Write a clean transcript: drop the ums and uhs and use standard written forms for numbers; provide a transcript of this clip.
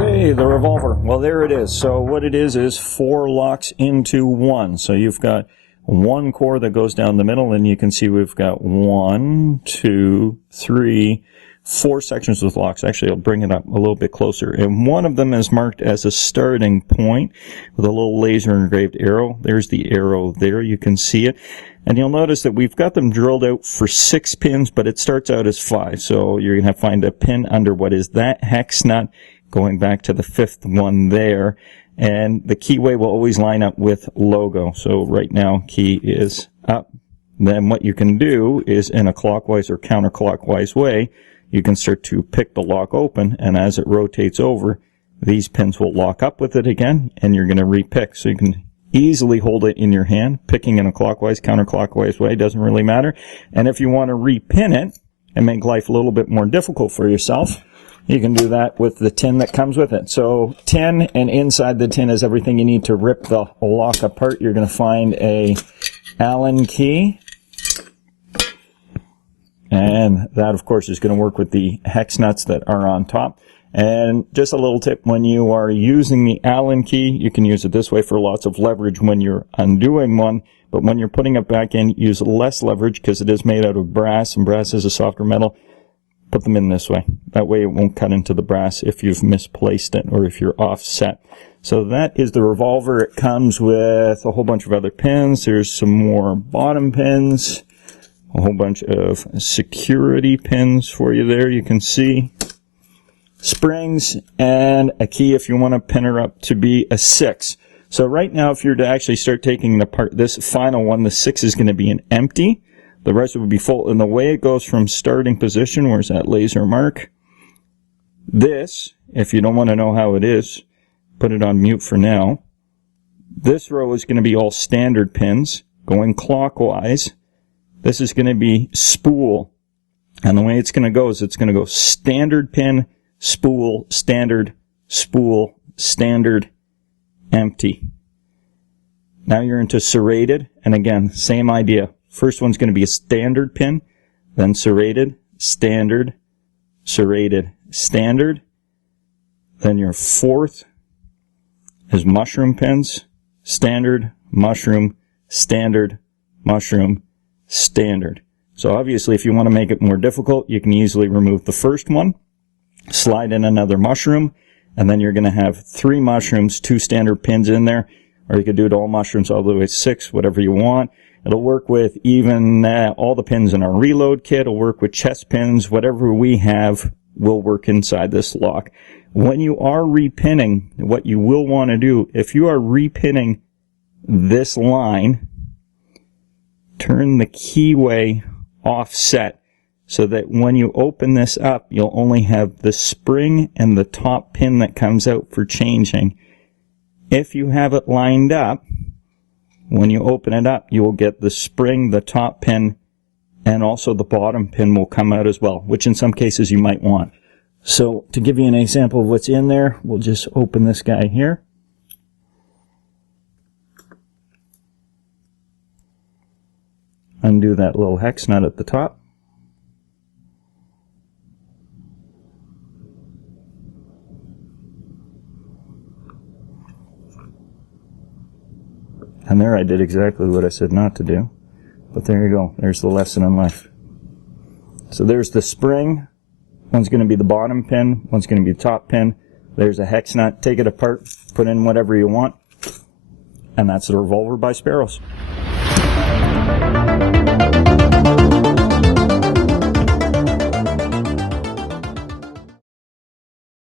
Okay, the Revolver. Well, there it is. So what it is 4 locks into one. So you've got one core that goes down the middle, and you can see we've got 1, 2, 3, 4 sections with locks. Actually, I'll bring it up a little bit closer. And one of them is marked as a starting point with a little laser engraved arrow. There's the arrow there. You can see it. And you'll notice that we've got them drilled out for 6 pins, but it starts out as 5. So you're going to have to find a pin under what is that hex nut, going back to the 5th one there. And the keyway will always line up with logo. So right now, key is up. Then what you can do is, in a clockwise or counterclockwise way, you can start to pick the lock open, and as it rotates over, these pins will lock up with it again, and you're going to repick. So you can easily hold it in your hand. Picking in a clockwise, counterclockwise way doesn't really matter. And if you want to repin it and make life a little bit more difficult for yourself, you can do that with the tin that comes with it. So tin, and inside the tin is everything you need to rip the lock apart. You're going to find a Allen key, and that, of course, is going to work with the hex nuts that are on top. And just a little tip, when you are using the Allen key, you can use it this way for lots of leverage when you're undoing one, but when you're putting it back in, use less leverage because it is made out of brass, and brass is a softer metal. Put them in this way. That way it won't cut into the brass if you've misplaced it or if you're offset. So that is the Revolver. It comes with a whole bunch of other pins. There's some more bottom pins, a whole bunch of security pins for you there, you can see. Springs, and a key if you want to pin her up to be a 6. So right now, if you're to actually start taking apart this final one, the 6 is going to be an empty. The rest would be full. And the way it goes from starting position, where's that laser mark? This, if you don't want to know how it is, put it on mute for now. This row is going to be all standard pins going clockwise. This is going to be spool. And the way it's going to go is it's going to go standard pin, spool, standard, empty. Now you're into serrated, and again, same idea. First one's going to be a standard pin, then serrated, standard, serrated, standard. Then your 4th is mushroom pins, standard, mushroom, standard, mushroom, standard. So obviously, if you want to make it more difficult, you can easily remove the first one, slide in another mushroom, and then you're going to have 3 mushrooms, 2 standard pins in there, or you could do it all mushrooms all the way to 6, whatever you want. It'll work with even all the pins in our reload kit. It'll work with chest pins. Whatever we have will work inside this lock. When you are repinning, what you will want to do, if you are repinning this line, turn the keyway offset so that when you open this up, you'll only have the spring and the top pin that comes out for changing. If you have it lined up, when you open it up, you will get the spring, the top pin, and also the bottom pin will come out as well, which in some cases you might want. So to give you an example of what's in there, we'll just open this guy here. Undo that little hex nut at the top. And there I did exactly what I said not to do. But there you go. There's the lesson in life. So there's the spring. One's going to be the bottom pin. One's going to be the top pin. There's a hex nut. Take it apart. Put in whatever you want. And that's the Revolver by Sparrows.